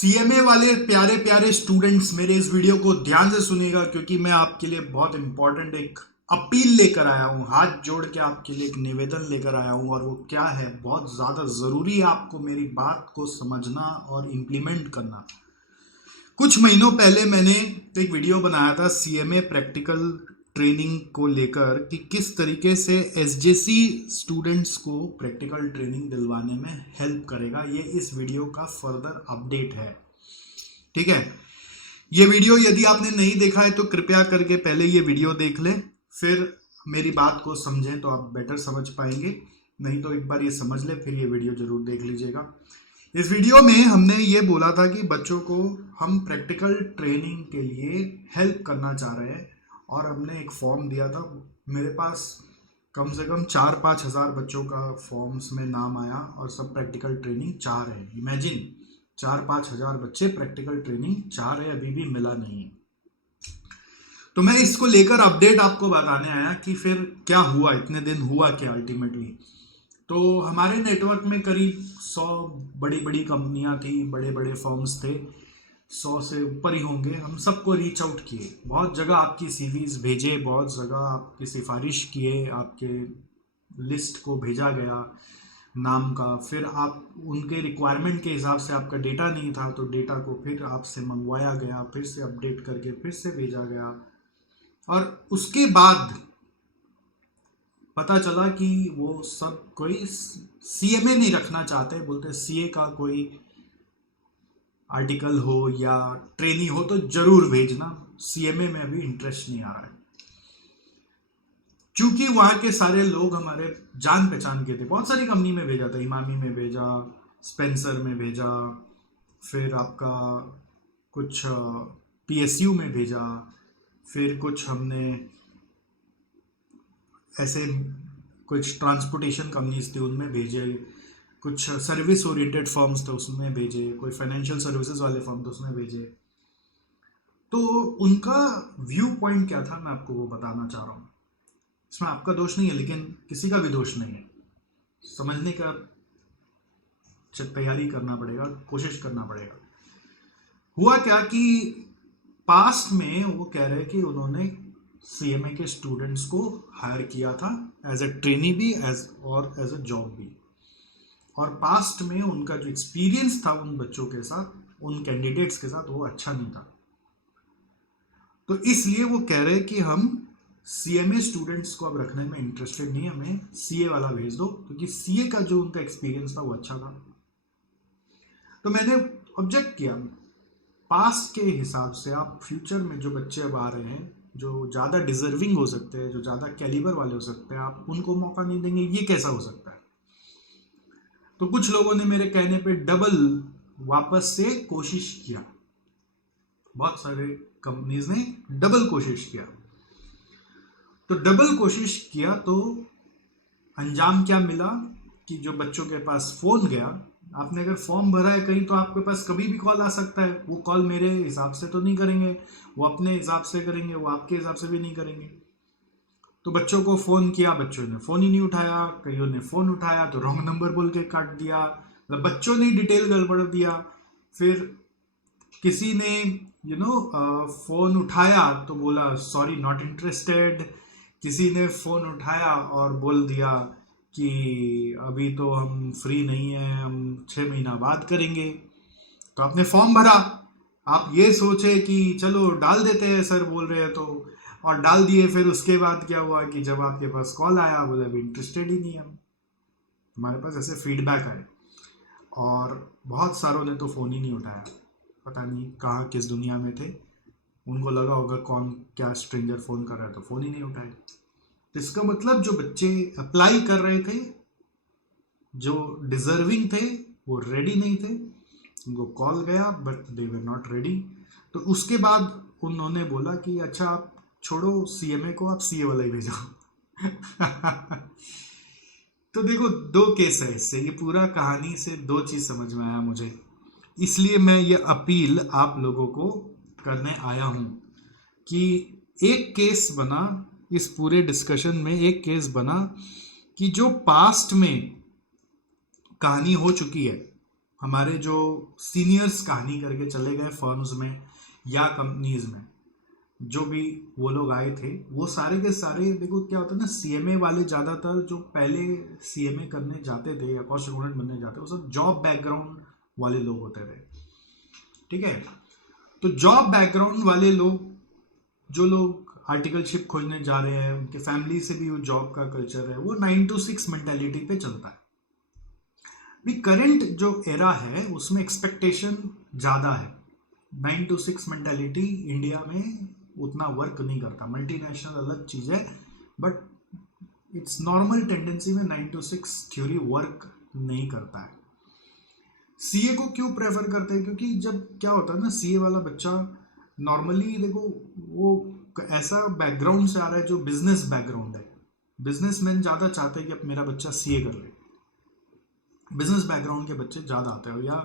CMA वाले प्यारे प्यारे स्टूडेंट्स, मेरे इस वीडियो को ध्यान से सुनिएगा क्योंकि मैं आपके लिए बहुत इंपॉर्टेंट एक अपील लेकर आया हूँ। हाथ जोड़ के आपके लिए एक निवेदन लेकर आया हूँ और वो क्या है, बहुत ज़्यादा ज़रूरी है आपको मेरी बात को समझना और इम्प्लीमेंट करना। कुछ महीनों पहले मैंने एक वीडियो बनाया था सीएमए प्रैक्टिकल ट्रेनिंग को लेकर कि किस तरीके से एसजेसी स्टूडेंट्स को प्रैक्टिकल ट्रेनिंग दिलवाने में हेल्प करेगा। ये इस वीडियो का फर्दर अपडेट है, ठीक है। ये वीडियो यदि आपने नहीं देखा है तो कृपया करके पहले ये वीडियो देख लें, फिर मेरी बात को समझें तो आप बेटर समझ पाएंगे। नहीं तो एक बार ये समझ लें, फिर ये वीडियो जरूर देख लीजिएगा। इस वीडियो में हमने ये बोला था कि बच्चों को हम प्रैक्टिकल ट्रेनिंग के लिए हेल्प करना चाह रहे हैं और हमने एक फॉर्म दिया था। मेरे पास कम से कम 4-5 हज़ार बच्चों का फॉर्म्स में नाम आया और सब प्रैक्टिकल ट्रेनिंग चाह रहे हैं। इमेजिन, 4-5 हज़ार बच्चे प्रैक्टिकल ट्रेनिंग चाह रहे हैं, अभी भी मिला नहीं है। तो मैं इसको लेकर अपडेट आपको बताने आया कि फिर क्या हुआ, इतने दिन हुआ क्या अल्टीमेटली। तो हमारे नेटवर्क में करीब 100 बड़ी बड़ी कंपनियां थी, बड़े बड़े फर्म्स थे, 100 से ऊपर ही होंगे। हम सबको रीच आउट किए, बहुत जगह आपकी सीवीज भेजे, बहुत जगह आपकी सिफारिश किए, आपके लिस्ट को भेजा गया नाम का। फिर आप उनके रिक्वायरमेंट के हिसाब से, आपका डेटा नहीं था तो डेटा को फिर आपसे मंगवाया गया, फिर से अपडेट करके फिर से भेजा गया। और उसके बाद पता चला कि वो सब कोई सीएमए नहीं रखना चाहते, बोलते सीए का कोई आर्टिकल हो या ट्रेनी हो तो जरूर भेजना, सीएमए में अभी इंटरेस्ट नहीं आ रहा है। क्योंकि वहाँ के सारे लोग हमारे जान पहचान के थे। बहुत सारी कंपनी में भेजा था, इमामी में भेजा, स्पेंसर में भेजा, फिर आपका कुछ पीएसयू में भेजा, फिर कुछ हमने ऐसे कुछ ट्रांसपोर्टेशन कंपनीज थी उनमें भेजे, कुछ सर्विस ओरिएंटेड फर्म्स थे उसमें भेजे, कोई फाइनेंशियल सर्विसेज वाले फर्म थे उसमें भेजे। तो उनका व्यू पॉइंट क्या था मैं आपको वो बताना चाह रहा हूँ। इसमें आपका दोष नहीं है, लेकिन किसी का भी दोष नहीं है। समझने का तैयारी करना पड़ेगा, कोशिश करना पड़ेगा। हुआ क्या कि पास्ट में वो कह रहे कि उन्होंने सीएमए के स्टूडेंट्स को हायर किया था एज ए ट्रेनी भी, और एज ए जॉब भी। और पास्ट में उनका जो एक्सपीरियंस था उन बच्चों के साथ, उन कैंडिडेट्स के साथ, वो अच्छा नहीं था। तो इसलिए वो कह रहे कि हम सीएमए स्टूडेंट्स को अब रखने में इंटरेस्टेड नहीं, हमें सीए वाला भेज दो, क्योंकि सीए का जो उनका एक्सपीरियंस था वो अच्छा था। तो मैंने ऑब्जेक्ट किया, पास्ट के हिसाब से आप फ्यूचर में जो बच्चे अब आ रहे हैं, जो ज़्यादा डिजर्विंग हो सकते हैं, जो ज़्यादा कैलिबर वाले हो सकते हैं, आप उनको मौका नहीं देंगे, ये कैसा हो सकता है। तो कुछ लोगों ने मेरे कहने पे डबल वापस से कोशिश किया, बहुत सारे कंपनीज ने डबल कोशिश किया। तो डबल कोशिश किया तो अंजाम क्या मिला कि जो बच्चों के पास फोन गया, आपने अगर फॉर्म भरा है कहीं तो आपके पास कभी भी कॉल आ सकता है। वो कॉल मेरे हिसाब से तो नहीं करेंगे, वो अपने हिसाब से करेंगे, वो आपके हिसाब से भी नहीं करेंगे। तो बच्चों को फ़ोन किया, बच्चों ने फ़ोन ही नहीं उठाया, कईयों ने फ़ोन उठाया तो रॉन्ग नंबर बोल के काट दिया, मतलब बच्चों ने डिटेल गड़बड़ दिया। फिर किसी ने फ़ोन उठाया तो बोला सॉरी नॉट इंटरेस्टेड, किसी ने फ़ोन उठाया और बोल दिया कि अभी तो हम फ्री नहीं हैं, हम 6 महीना बाद करेंगे। तो आपने फॉर्म भरा, आप ये सोचे कि चलो डाल देते हैं, सर बोल रहे हैं तो, और डाल दिए। फिर उसके बाद क्या हुआ कि जब आपके पास कॉल आया, बोले अभी इंटरेस्टेड ही नहीं हम, हमारे पास ऐसे फीडबैक आए। और बहुत सारों ने तो फ़ोन ही नहीं उठाया, पता नहीं कहाँ किस दुनिया में थे, उनको लगा होगा कौन क्या स्ट्रेंजर फ़ोन कर रहा है, तो फ़ोन ही नहीं उठाए। तो इसका मतलब जो बच्चे अप्लाई कर रहे थे, जो डिजर्विंग थे, वो रेडी नहीं थे, उनको कॉल गया but they were not ready. तो उसके बाद उन्होंने बोला कि अच्छा आप छोड़ो सीएमए को, आप सीए वाला ही भेजो। तो देखो, दो केस है इससे, ये पूरा कहानी से दो चीज समझ में आया मुझे, इसलिए मैं ये अपील आप लोगों को करने आया हूं कि एक केस बना, इस पूरे डिस्कशन में एक केस बना कि जो पास्ट में कहानी हो चुकी है, हमारे जो सीनियर्स कहानी करके चले गए फर्म्स में या कंपनीज में, जो भी वो लोग आए थे, वो सारे के सारे, देखो क्या होता है ना, सीएमए वाले ज़्यादातर जो पहले सीएमए करने जाते थे या कॉस्ट अकाउंटेंट बनने जाते थे, वो सब जॉब बैकग्राउंड वाले लोग होते थे, ठीक है। तो जॉब बैकग्राउंड वाले लोग, जो लोग आर्टिकलशिप खोजने जा रहे हैं, उनके फैमिली से भी वो जॉब का कल्चर है, वो 9 to 6 मेंटेलिटी पे चलता है। भी करंट जो एरा है उसमें एक्सपेक्टेशन ज़्यादा है। 9 to 6 मेंटेलिटी इंडिया में उतना वर्क नहीं करता। मल्टीनेशनल अलग चीज़ है, बट इट्स नॉर्मल टेंडेंसी में 9 to 6 थ्योरी वर्क नहीं करता है। सीए को क्यों प्रेफर करते हैं? क्योंकि जब क्या होता है ना, सीए वाला बच्चा नॉर्मली, देखो वो ऐसा बैकग्राउंड से आ रहा है जो बिजनेस बैकग्राउंड है। बिजनेसमैन ज़्यादा चाहते हैं कि अब मेरा बच्चा सीए कर ले, बिजनेस बैकग्राउंड के बच्चे ज़्यादा आते हैं। या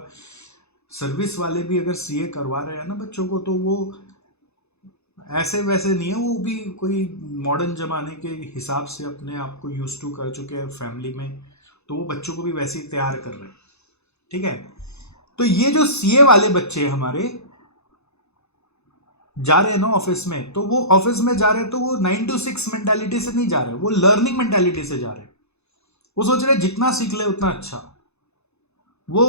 सर्विस वाले भी अगर सीए करवा रहे हैं ना बच्चों को, तो वो ऐसे वैसे नहीं है, वो भी कोई मॉडर्न जमाने के हिसाब से अपने आप को यूज टू कर चुके हैं फैमिली में, तो वो बच्चों को भी वैसे ही तैयार कर रहे हैं, ठीक है। तो ये जो सीए वाले बच्चे हमारे जा रहे हैं ना ऑफिस में, तो वो ऑफिस में जा रहे हैं तो वो 9 to 6 मेंटालिटी से नहीं जा रहे, वो लर्निंग मेंटालिटी से जा रहे हैं। वो सोच रहे जितना सीख ले उतना अच्छा। वो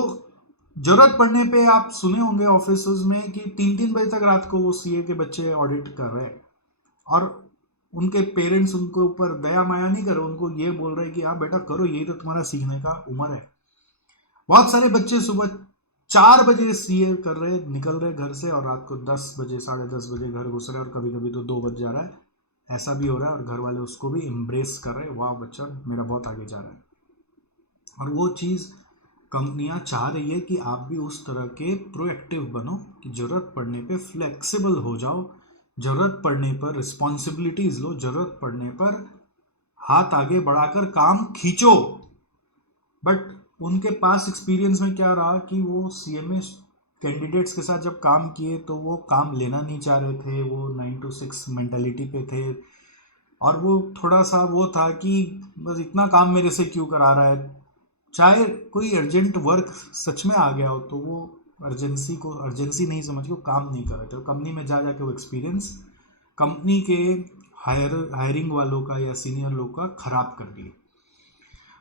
जरूरत पड़ने पे आप सुने होंगे ऑफिस में कि 3-3 बजे तक रात को वो सीए के बच्चे ऑडिट कर रहे हैं, और उनके पेरेंट्स उनके ऊपर दया माया नहीं कर रहे, उनको ये बोल रहे कि हाँ बेटा करो, यही तो तुम्हारा सीखने का उम्र है। बहुत सारे बच्चे सुबह 4 बजे सीए कर रहे, निकल रहे घर से, और रात को 10 बजे 10:30 बजे घर घुस रहे, और कभी कभी तो 2 बज जा रहा है। ऐसा भी हो रहा है, और घर वाले उसको भी एम्ब्रेस कर रहे हैं, वाह बच्चा मेरा बहुत आगे जा रहा है। और वो चीज़ कंपनियां चाह रही है कि आप भी उस तरह के प्रोएक्टिव बनो, कि ज़रूरत पड़ने पे फ्लेक्सिबल हो जाओ, ज़रूरत पड़ने पर रिस्पॉन्सिबिलिटीज़ लो, ज़रूरत पड़ने पर हाथ आगे बढ़ाकर काम खींचो। बट उनके पास एक्सपीरियंस में क्या रहा कि वो सीएमए कैंडिडेट्स के साथ जब काम किए तो वो काम लेना नहीं चाह रहे थे, वो 9 to 6 मेंटालिटी पे थे, और वो थोड़ा सा वो था कि बस इतना काम मेरे से क्यों करा रहा है। चाहे कोई अर्जेंट वर्क सच में आ गया हो तो वो अर्जेंसी नहीं समझ के वो काम नहीं कर रहे थे। कंपनी में जा जाके वो एक्सपीरियंस कंपनी के हायरिंग वालों का या सीनियर लोग का खराब कर दिया।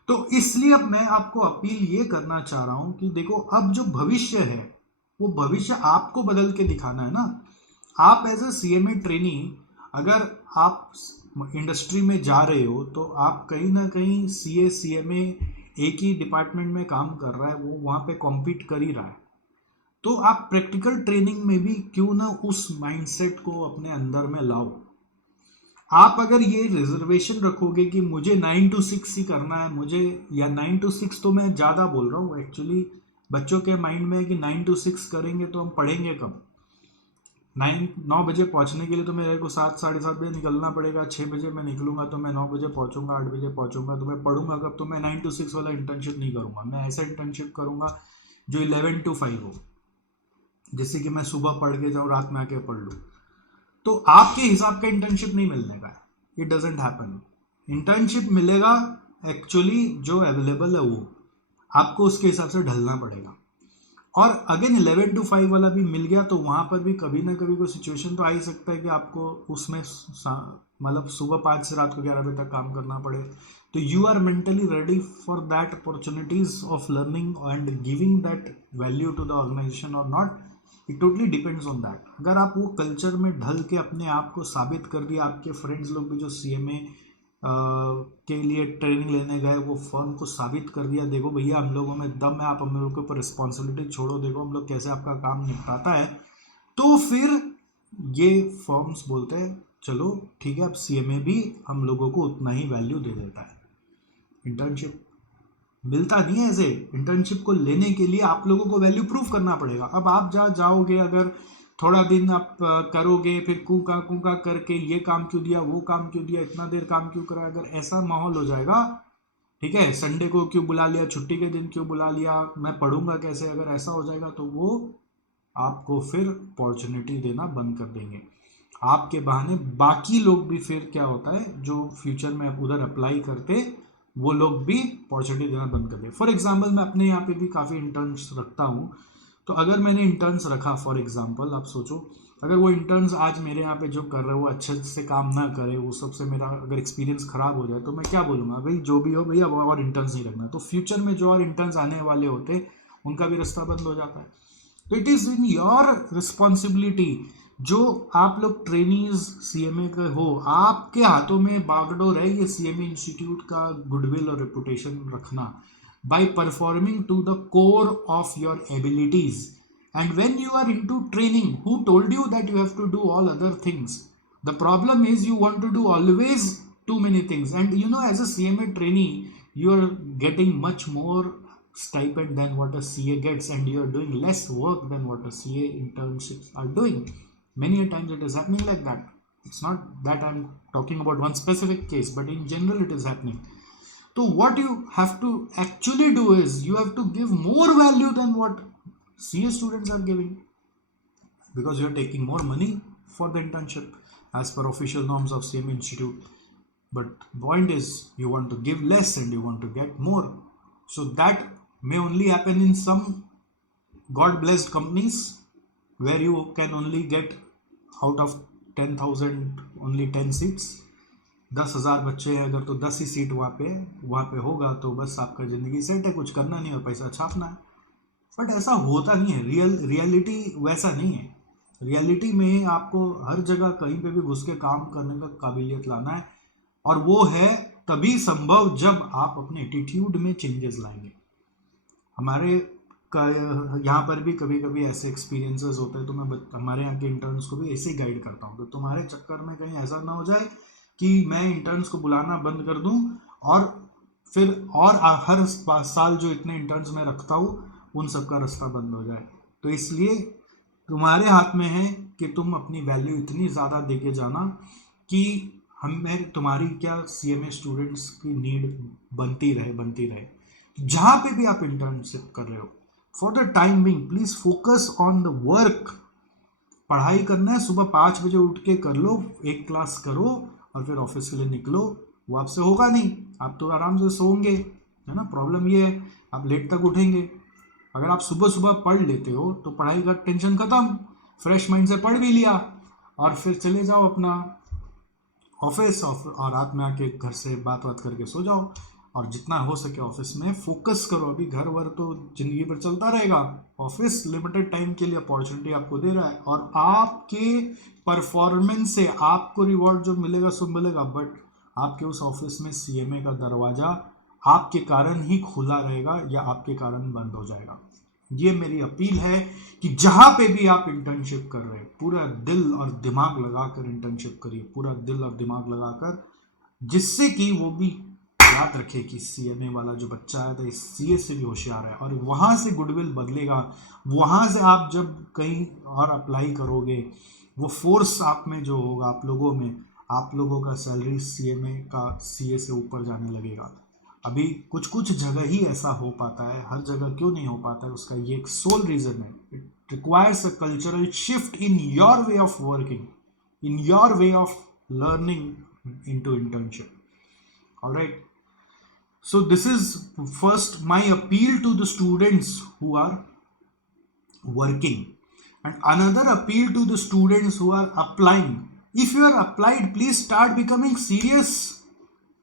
तो इसलिए अब मैं आपको अपील ये करना चाह रहा हूं कि देखो, अब जो भविष्य है वो भविष्य आपको बदल के दिखाना है ना। आप एज ए सीएमए ट्रेनी, अगर आप इंडस्ट्री में जा रहे हो तो आप कहीं ना कहीं सीए सीएमए एक ही डिपार्टमेंट में काम कर रहा है, वो वहाँ पे कॉम्पीट कर ही रहा है। तो आप प्रैक्टिकल ट्रेनिंग में भी क्यों ना उस माइंडसेट को अपने अंदर में लाओ। आप अगर ये रिजर्वेशन रखोगे कि मुझे 9 to 6 ही करना है, मुझे, या 9 to 6 तो मैं ज़्यादा बोल रहा हूँ एक्चुअली, बच्चों के माइंड में है कि 9 to 6 करेंगे तो हम पढ़ेंगे कब। 9 बजे पहुंचने के लिए तो मेरे को 7-7:30 बजे निकलना पड़ेगा, 6 बजे मैं निकलूंगा तो मैं 9 बजे पहुंचूंगा, 8 बजे पहुंचूंगा, तो मैं पढ़ूंगा कब? तो मैं 9 to 6 वाला इंटर्नशिप नहीं करूंगा, मैं ऐसा इंटर्नशिप करूंगा जो 11 to 5 हो, जिससे कि मैं सुबह पढ़ के जाऊँ, रात में आके पढ़ लूँ। तो आपके हिसाब का इंटर्नशिप नहीं मिलने का, इट डजेंट हैपन। इंटर्नशिप मिलेगा एक्चुअली जो अवेलेबल है, वो आपको उसके हिसाब से ढलना पड़ेगा। और अगेन 11 to 5 वाला भी मिल गया तो वहाँ पर भी कभी ना कभी कोई सिचुएशन तो आ ही सकता है कि आपको उसमें मतलब सुबह 5 से रात को 11 बजे तक काम करना पड़े। तो you are mentally ready for that opportunities of learning and giving that value to the organisation और not, it totally depends on that. अगर आप वो कल्चर में ढल के अपने आप को साबित कर दिया, आपके फ्रेंड्स लोग भी जो सीएमए के लिए ट्रेनिंग लेने गए, वो फर्म को साबित कर दिया, देखो भैया हम लोगों में दम है, आप हम लोगों के ऊपर रिस्पॉन्सिबिलिटी छोड़ो, देखो हम लोग कैसे आपका काम निपटाता है, तो फिर ये फर्म्स बोलते हैं चलो ठीक है, अब सीएमए भी हम लोगों को उतना ही वैल्यू दे देता है। इंटर्नशिप मिलता नहीं है ऐसे। इंटर्नशिप को लेने के लिए आप लोगों को वैल्यू प्रूफ करना पड़ेगा। अब आप जाओगे, अगर थोड़ा दिन आप करोगे, फिर कूका करके ये काम क्यों दिया, वो काम क्यों दिया, इतना देर काम क्यों करा, अगर ऐसा माहौल हो जाएगा, ठीक है, संडे को क्यों बुला लिया, छुट्टी के दिन क्यों बुला लिया, मैं पढ़ूंगा कैसे, अगर ऐसा हो जाएगा तो वो आपको फिर अपॉर्चुनिटी देना बंद कर देंगे। आपके बहाने बाकी लोग भी फिर क्या होता है, जो फ्यूचर में उधर अप्लाई करते वो लोग भी अपॉर्चुनिटी देना बंद कर दिए। फॉर एग्जाम्पल मैं अपने यहाँ पे भी काफ़ी इंटर्न्स रखता हूँ, तो अगर मैंने इंटर्न्स रखा फॉर एग्जाम्पल, आप सोचो अगर वो इंटर्न्स आज मेरे यहाँ पे जो कर रहे हो वो अच्छे से काम ना करे, वो सबसे मेरा अगर एक्सपीरियंस खराब हो जाए, तो मैं क्या बोलूँगा, भाई जो भी हो भैया और इंटर्न्स नहीं रखना। तो फ्यूचर में जो और इंटर्न्स आने वाले होते उनका भी रास्ता बंद हो जाता है। तो it is in your responsibility, जो आप लोग ट्रेनीज सीएमए के हो, आपके हाथों में बागडोर है ये सीएमए इंस्टीट्यूट का गुडविल और रेपुटेशन रखना, by performing to the core of your abilities. And when you are into training, who told you that you have to do all other things? The problem is you want to do always too many things, and you know, as a CMA trainee you're getting much more stipend than what a CA gets, and you're doing less work than what a CA internships are doing. Many a times it is happening like that. It's not that I'm talking about one specific case, but in general it is happening. So what you have to actually do is you have to give more value than what CA students are giving, because you're taking more money for the internship as per official norms of CMA institute. But point is you want to give less and you want to get more. So that may only happen in some God blessed companies where you can only get out of 10,000 only 10 seats. 10,000 बच्चे हैं अगर, तो 10 ही seat वहाँ पे होगा, तो बस आपका ज़िंदगी सेट है, कुछ करना नहीं और पैसा छापना है। बट ऐसा होता नहीं है, रियलिटी वैसा नहीं है। रियलिटी में आपको हर जगह कहीं पे भी घुस के काम करने का काबिलियत लाना है, और वो है तभी संभव जब आप अपने एटीट्यूड में चेंजेस लाएंगे। हमारे यहाँ पर भी कभी कभी ऐसे एक्सपीरियंसेस होते हैं, तो मैं हमारे यहाँ के इंटर्न्स को भी ऐसे ही गाइड करता हूँ, तो तुम्हारे चक्कर में कहीं ऐसा ना हो जाए कि मैं इंटर्न्स को बुलाना बंद कर दूँ, और फिर और हर साल जो इतने इंटर्न्स मैं रखता हूँ उन सबका रास्ता बंद हो जाए। तो इसलिए तुम्हारे हाथ में है कि तुम अपनी वैल्यू इतनी ज़्यादा दे के जाना कि हमें तुम्हारी क्या सीएमए स्टूडेंट्स की नीड बनती रहे। जहाँ पे भी आप इंटर्नशिप कर रहे हो, for the time being please focus on the work. पढ़ाई करना है, सुबह 5 बजे उठ के कर लो, एक क्लास करो और फिर ऑफिस के लिए निकलो। वो आपसे होगा नहीं, आप तो आराम से सोओगे, है ना। प्रॉब्लम ये है आप लेट तक उठेंगे। अगर आप सुबह सुबह पढ़ लेते हो तो पढ़ाई का टेंशन खत्म, फ्रेश माइंड से पढ़ भी लिया, और फिर चले जाओ अपना ऑफिस, और रात में आके घर से बात करके सो जाओ। और जितना हो सके ऑफिस में फोकस करो। अभी घर वर तो जिंदगी भर चलता रहेगा, ऑफिस लिमिटेड टाइम के लिए अपॉर्चुनिटी आपको दे रहा है, और आपके परफॉर्मेंस से आपको रिवॉर्ड जो मिलेगा सो मिलेगा, बट आपके उस ऑफिस में सीएमए का दरवाजा आपके कारण ही खुला रहेगा या आपके कारण बंद हो जाएगा। ये मेरी अपील है कि जहां पे भी आप इंटर्नशिप कर रहे हैं, पूरा दिल और दिमाग लगाकर इंटर्नशिप करिए, पूरा दिल और दिमाग लगाकर, जिससे कि वो भी याद रखे कि सीएमए वाला जो बच्चा है तो सीए से भी होशियार है, और वहाँ से गुडविल बदलेगा। वहाँ से आप जब कहीं और अप्लाई करोगे, वो फोर्स आप में जो होगा, आप लोगों में, आप लोगों का सैलरी सीएमए का सीए से ऊपर जाने लगेगा। अभी कुछ कुछ जगह ही ऐसा हो पाता है, हर जगह क्यों नहीं हो पाता है, उसका ये एक सोल रीजन है। It requires a cultural shift in your way of working, in your way of learning into internship. All right, so this is first my appeal to the students who are working, and another appeal to the students who are applying. If you are applied, please start becoming serious.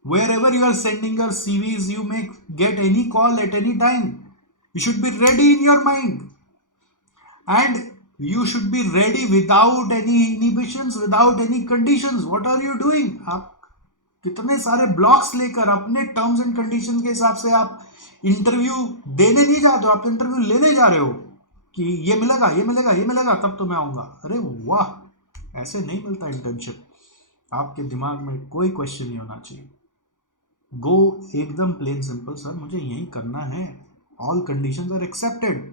Wherever you are sending your CVs, you may get any call at any time. You should be ready in your mind, and you should be ready without any inhibitions, without any conditions. What are you doing? आप कितने सारे blocks लेकर अपने terms and condition के हिसाब से आप interview देने नहीं जाते हो, आप इंटरव्यू लेने जा रहे हो कि ये मिलेगा ये मिलेगा ये मिलेगा तब तो मैं आऊंगा। अरे वाह, ऐसे नहीं मिलता इंटर्नशिप। आपके दिमाग में कोई क्वेश्चन नहीं होना चाहिए। गो एकदम प्लेन सिंपल, सर मुझे यही करना है, ऑल कंडीशंस आर एक्सेप्टेड।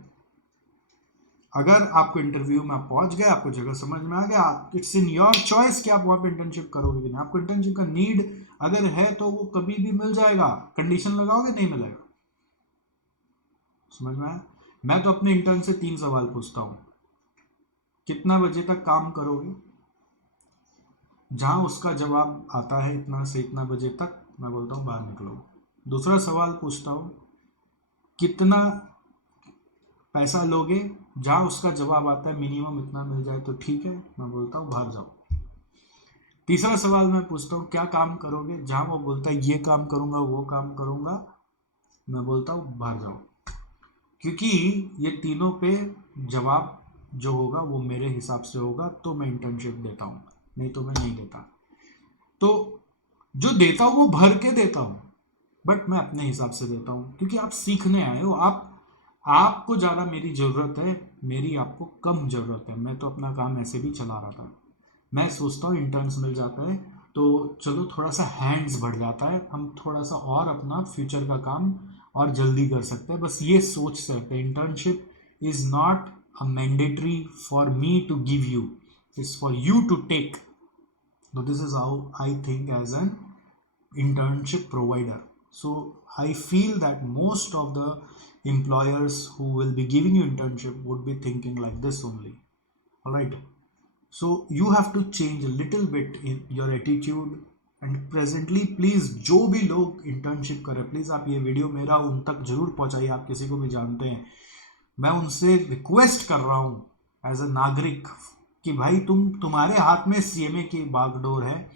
अगर आपको इंटरव्यू में आप पहुंच गए, आपको जगह समझ में आ गया, इट्स इन योर चॉइस कि आप वहाँ पे इंटर्नशिप करोगे कि नहीं। आपको इंटर्नशिप का नीड अगर है तो वो कभी भी मिल जाएगा, कंडीशन लगाओगे नहीं मिलेगा। समझ में आया? मैं तो अपने इंटर्न से 3 सवाल पूछता हूँ, कितना बजे तक काम करोगे? जहाँ उसका जवाब आता है इतना से इतना बजे तक, मैं बोलता हूँ बाहर निकलो। दूसरा सवाल पूछता हूँ, कितना पैसा लोगे? जहाँ उसका जवाब आता है मिनिमम इतना मिल जाए तो ठीक है, मैं बोलता हूँ बाहर जाओ। तीसरा सवाल मैं पूछता हूँ, क्या काम करोगे? जहाँ वो बोलता है ये काम करूँगा, वो काम करूँगा, मैं बोलता हूँ बाहर जाओ। क्योंकि ये तीनों पे जवाब जो होगा वो मेरे हिसाब से होगा तो मैं इंटर्नशिप देता हूँ, नहीं तो मैं नहीं देता। तो जो देता हूँ वो भर के देता हूँ, बट मैं अपने हिसाब से देता हूँ, क्योंकि आप सीखने आए हो। आपको ज़्यादा मेरी ज़रूरत है, मेरी आपको कम ज़रूरत है। मैं तो अपना काम ऐसे भी चला रहा था। मैं सोचता हूँ इंटर्न्स मिल जाता है तो चलो थोड़ा सा हैंड्स बढ़ जाता है, हम थोड़ा सा और अपना फ्यूचर का काम और जल्दी कर सकते हैं। बस ये सोच सकते हैं, internship is not a mandatory for me to give you, it's for you to take. So this is how I think as an internship provider. So I feel that most of the employers who will be giving you internship would be thinking like this only. All right. So you have to change a little bit in your attitude. And presently please जो भी लोग internship कर रहे हैं, please आप ये video मेरा उन तक जरूर पहुंचाइए। आप किसी को भी जानते हैं, मैं उनसे रिक्वेस्ट कर रहा हूँ एज अ नागरिक कि भाई तुम्हारे हाथ में सीएमए की बागडोर है,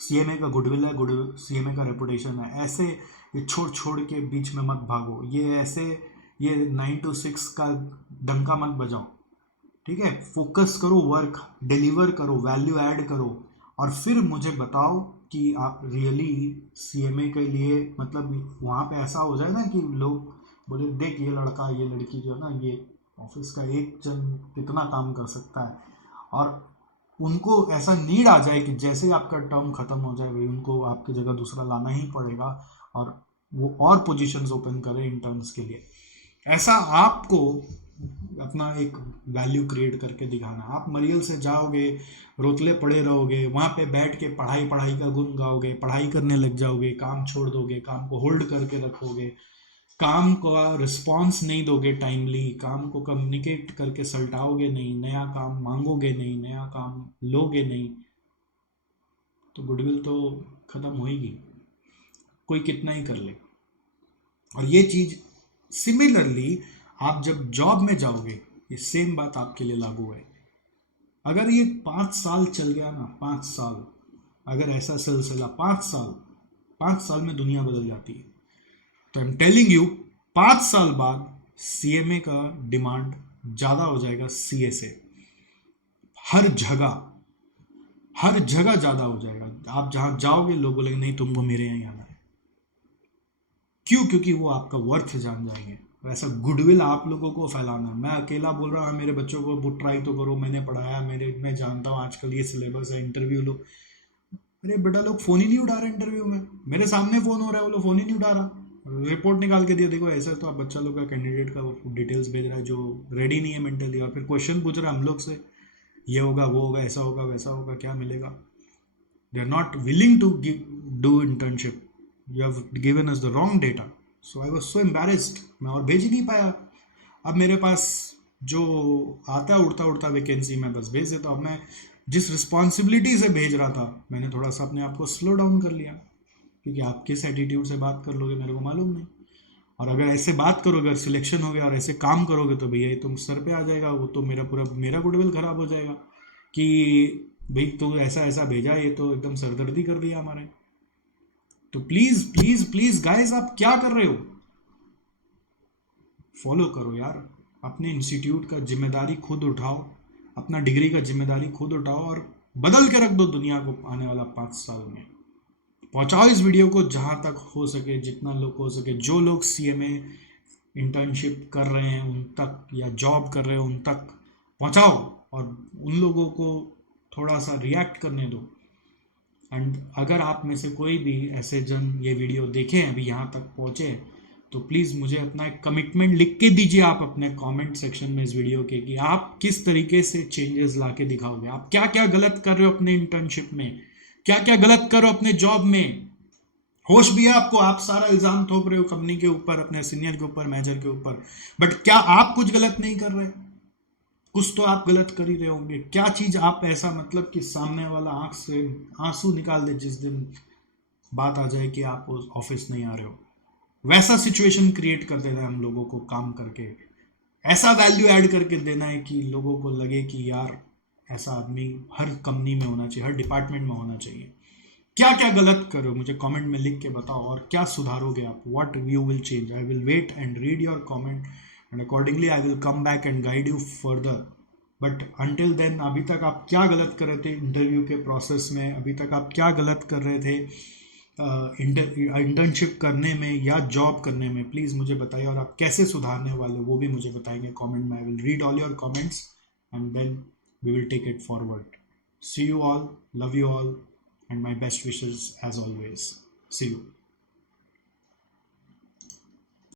सीएमए का गुडविल है, गुडविल सीएमए का रेपुटेशन है। ऐसे ये छोड़ छोड़ के बीच में मत भागो, ये ऐसे ये 9 to 6 का डंका मत बजाओ। ठीक है, फोकस करो, वर्क डिलीवर करो, वैल्यू ऐड करो, और फिर मुझे बताओ कि आप रियली सीएमए के लिए, मतलब वहाँ पे ऐसा हो जाए ना कि लोग बोले देख ये लड़का ये लड़की जो है ना, ये ऑफिस का एक जन कितना काम कर सकता है। और उनको ऐसा नीड आ जाए कि जैसे ही आपका टर्म खत्म हो जाए भाई उनको आपकी जगह दूसरा लाना ही पड़ेगा, और वो और पोजीशंस ओपन करें इंटर्न्स के लिए। ऐसा आपको अपना एक वैल्यू क्रिएट करके दिखाना। आप मरियल से जाओगे, रोतले पड़े रहोगे, वहाँ पे बैठ के पढ़ाई पढ़ाई का गुन गाओगे, पढ़ाई करने लग जाओगे, काम छोड़ दोगे, काम को होल्ड करके रखोगे, काम का रिस्पॉन्स नहीं दोगे टाइमली, काम को कम्युनिकेट करके सलटाओगे नहीं, नया काम मांगोगे नहीं, नया काम लोगे नहीं, तो गुडविल तो खत्म होएगी, कोई कितना ही कर ले। और ये चीज सिमिलरली आप जब जॉब में जाओगे, ये सेम बात आपके लिए लागू है। अगर ये 5 साल चल गया ना, 5 साल, अगर ऐसा सिलसिला 5 साल में दुनिया बदल जाती है। तो आई एम टेलिंग यू 5 साल बाद सीएमए का डिमांड ज्यादा हो जाएगा सीए से, हर जगह ज्यादा हो जाएगा। आप जहां जाओगे लोग बोलेंगे नहीं तुमको मेरे यहाँ आना है। क्यों? क्योंकि वो आपका वर्थ जान जाएंगे। वैसा गुडविल आप लोगों को फैलाना है। मैं अकेला बोल रहा हूँ मेरे बच्चों को ट्राई तो करो, मैंने पढ़ाया, मैं जानता हूँ आजकल ये सिलेबस है, इंटरव्यू लो। अरे बेटा लोग फोन ही नहीं उठा रहे इंटरव्यू में, मेरे सामने फोन हो रहा है, वो लोग फोन ही नहीं उठा रहा। रिपोर्ट निकाल के दिया, देखो ऐसा, तो आप बच्चा लोग का कैंडिडेट का डिटेल्स भेज रहा है जो रेडी नहीं है मेंटली, और फिर क्वेश्चन पूछ रहा है हम लोग से, ये होगा वो होगा, ऐसा होगा वैसा होगा, क्या मिलेगा? They are not willing to do internship, you have given us the wrong data. So I was so embarrassed, मैं और भेज ही नहीं पाया। अब मेरे पास जो आता है उड़ता उड़ता वैकेंसी मैं बस भेज देता हूँ। मैं जिस रिस्पॉन्सिबिलिटी से भेज रहा था, मैंने थोड़ा सा अपने आप को स्लो डाउन कर लिया, क्योंकि आप किस एटीट्यूड से बात कर लोगे मेरे को मालूम नहीं। और अगर ऐसे बात करोगे, अगर सिलेक्शन हो गया और ऐसे काम करोगे तो भैया ये तुम सर पे आ जाएगा, वो तो मेरा गुडविल खराब हो जाएगा कि भाई तू ऐसा ऐसा भेजा, ये तो एकदम सरदर्दी कर दिया हमारे। तो प्लीज प्लीज प्लीज गाइस, आप क्या कर रहे हो? फॉलो करो यार, अपने इंस्टीट्यूट का जिम्मेदारी खुद उठाओ, अपना डिग्री का जिम्मेदारी खुद उठाओ, और बदल के रख दो दुनिया को आने वाला 5 साल में। पहुंचाओ इस वीडियो को जहां तक हो सके, जितना लोग हो सके, जो लोग सीएमए इंटर्नशिप कर रहे हैं उन तक, या जॉब कर रहे हैं उन तक पहुंचाओ, और उन लोगों को थोड़ा सा रिएक्ट करने दो। एंड अगर आप में से कोई भी ऐसे जन ये वीडियो देखें, अभी यहाँ तक पहुँचे, तो प्लीज़ मुझे अपना एक कमिटमेंट लिख के दीजिए आप अपने कमेंट सेक्शन में इस वीडियो के, कि आप किस तरीके से चेंजेस ला के दिखाओगे। आप क्या क्या गलत कर रहे हो अपने इंटर्नशिप में, क्या क्या गलत करो अपने जॉब में। होश भी है आपको, आप सारा इल्जाम थोप रहे हो कंपनी के ऊपर, अपने सीनियर के ऊपर, मैनेजर के ऊपर, बट क्या आप कुछ गलत नहीं कर रहे? कुछ तो आप गलत कर ही रहे होंगे। क्या चीज आप ऐसा, मतलब कि सामने वाला आंख से आंसू निकाल दे जिस दिन बात आ जाए कि आप ऑफिस नहीं आ रहे हो। वैसा सिचुएशन क्रिएट कर देना है हम लोगों को काम करके, ऐसा वैल्यू ऐड करके देना है कि लोगों को लगे कि यार ऐसा आदमी हर कंपनी में होना चाहिए, हर डिपार्टमेंट में होना चाहिए। क्या क्या गलत करो मुझे कमेंट में लिख के बताओ, और क्या सुधारोगे आप, what you will change. I will wait and read your comment and accordingly I will come back and guide you further. But until then अभी तक आप क्या गलत कर रहे थे इंटरव्यू के प्रोसेस में, अभी तक आप क्या गलत कर रहे थे इंटर्नशिप करने में या जॉब करने में, प्लीज़ मुझे बताइए। और आप कैसे सुधारने वाले वो भी मुझे बताएंगे कमेंट में। I will read all your comments and then we will take it forward. See you all, love you all, and my best wishes as always. See you.